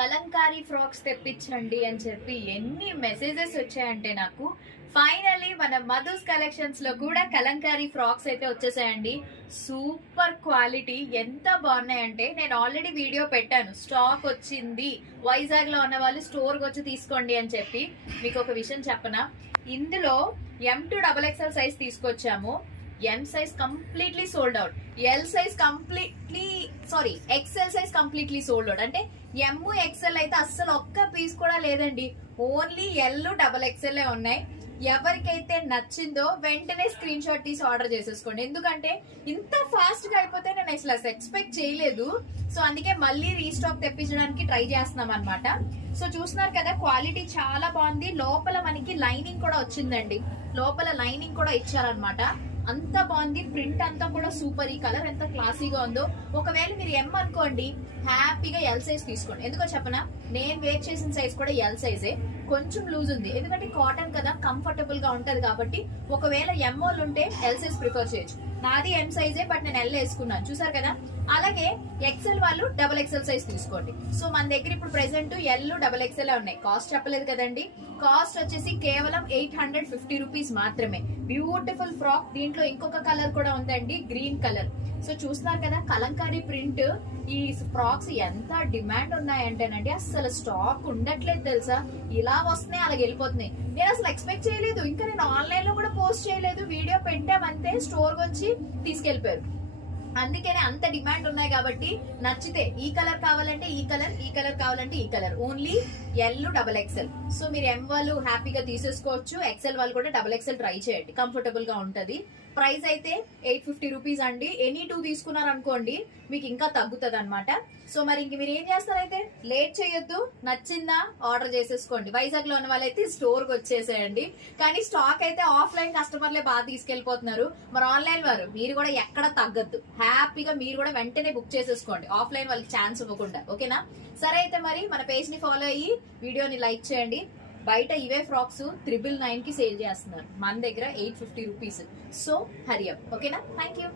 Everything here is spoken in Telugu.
కలంకారీ ఫ్రాక్స్ తెప్పించండి అని చెప్పి ఎన్ని మెసేజెస్ వచ్చాయంటే నాకు ఫైనలీ మన మధుస్ కలెక్షన్స్ లో కూడా కలంకారీ ఫ్రాక్స్ అయితే వచ్చేసాయండి. సూపర్ క్వాలిటీ, ఎంత బాగున్నాయంటే నేను ఆల్రెడీ వీడియో పెట్టాను, స్టాక్ వచ్చింది, వైజాగ్ లో ఉన్న వాళ్ళు స్టోర్ కి వచ్చి తీసుకోండి అని చెప్పి. మీకు ఒక విషయం చెప్పనా, ఇందులో M2XXL సైజ్ తీసుకొచ్చాము. M size completely sold out, L size XL size completely sold out. అంటే ఎమ్ ఎక్సెల్ అయితే అస్సలు ఒక్క పీస్ కూడా లేదండి, ఓన్లీ XXL ఉన్నాయి. ఎవరికైతే నచ్చిందో వెంటనే స్క్రీన్ షాట్ తీసి ఆర్డర్ చేసేసుకోండి, ఎందుకంటే ఇంత ఫాస్ట్ గా అయిపోతే నేను అసలు ఎక్స్పెక్ట్ చేయలేదు. సో అందుకే మళ్ళీ రీస్టాక్ తెప్పించడానికి ట్రై చేస్తున్నాం అనమాట. సో చూస్తున్నారు కదా, క్వాలిటీ చాలా బాగుంది. లోపల మనకి లైనింగ్ కూడా వచ్చిందండి, లోపల లైనింగ్ కూడా ఇచ్చారనమాట. అంత బాగుంది, ప్రింట్ అంతా కూడా సూపర్. ఈ కలర్ ఎంత క్లాసీగా ఉందో. ఒకవేళ మీరు ఎం అనుకోండి, హ్యాపీగా ఎల్ సైజ్ తీసుకోండి. ఎందుకో చెప్పనా, నేను వేర్ చేసిన సైజ్ కూడా ఎల్ సైజే, కొంచెం లూజ్ ఉంది, ఎందుకంటే కాటన్ కదా, కంఫర్టబుల్ గా ఉంటది కాబట్టి. ఒకవేళ ఎం వాళ్ళు ఉంటే ఎల్ సైజ్ ప్రిఫర్ చేయొచ్చు. నాది ఎం సైజే, బట్ నేను ఎల్ వేసుకున్నాను, చూసారు కదా. అలాగే ఎక్సెల్ వాళ్ళు XXL సైజ్ తీసుకోండి. సో మన దగ్గర ఇప్పుడు ప్రెసెంట్ XXL ఉన్నాయి. కాస్ట్ చెప్పలేదు కదండి, కాస్ట్ వచ్చేసి కేవలం 850 రూపీస్ మాత్రమే. బ్యూటిఫుల్ ఫ్రాక్, దీంట్లో ఇంకొక కలర్ కూడా ఉందండి, గ్రీన్ కలర్. సో చూస్తున్నారు కదా, కలంకారీ ప్రింట్. ఈ ఫ్రాక్స్ ఎంత డిమాండ్ ఉన్నాయంటేనండి అసలు స్టాక్ ఉండట్లేదు తెలుసా, ఇలా వస్తున్నాయి అలాగే వెళ్ళిపోతున్నాయి. నేను అసలు ఎక్స్పెక్ట్ చేయలేదు, ఇంకా నేను ఆన్లైన్ లో కూడా పోస్ట్ చేయలేదు, వీడియో పెట్టామంతే, స్టోర్ వచ్చి తీసుకెళ్లిపోయారు. అందుకనే అంత డిమాండ్ ఉన్నాయి కాబట్టి నచ్చితే ఈ కలర్ కావాలంటే ఈ కలర్, ఈ కలర్ కావాలంటే ఈ కలర్, ఓన్లీ XXL. సో మీరు ఎం వాళ్ళు హ్యాపీగా తీసేసుకోవచ్చు, ఎక్సెల్ వాళ్ళు కూడా XXL ట్రై చేయండి, కంఫర్టబుల్ గా ఉంటది. ప్రైస్ అయితే 850 రూపీస్ అండి. ఎనీ 2 తీసుకున్నారనుకోండి మీకు ఇంకా తగ్గుతుంది అనమాట. సో మరి ఇంక మీరు ఏం చేస్తారైతే, లేట్ చేయొద్దు, నచ్చిందా ఆర్డర్ చేసేసుకోండి. వైజాగ్ లో ఉన్న వాళ్ళైతే స్టోర్ కి వచ్చేసేయండి. కానీ స్టాక్ అయితే ఆఫ్లైన్ కస్టమర్లే బాగా తీసుకెళ్లిపోతున్నారు. మరి ఆన్లైన్ వారు మీరు కూడా ఎక్కడ తగ్గద్దు, హ్యాపీగా మీరు కూడా వెంటనే బుక్ చేసేసుకోండి, ఆఫ్లైన్ వాళ్ళకి ఛాన్స్ ఇవ్వకుండా. ఓకేనా? సరే అయితే మరి మన పేజ్ ని ఫాలో అయ్యి వీడియోని లైక్ చేయండి. బయట ఇవే ఫ్రాక్స్ 999 కి సేల్ చేస్తున్నారు, మన దగ్గర 850 రూపీస్. సో హరి అప్, ఓకేనా? Thank you.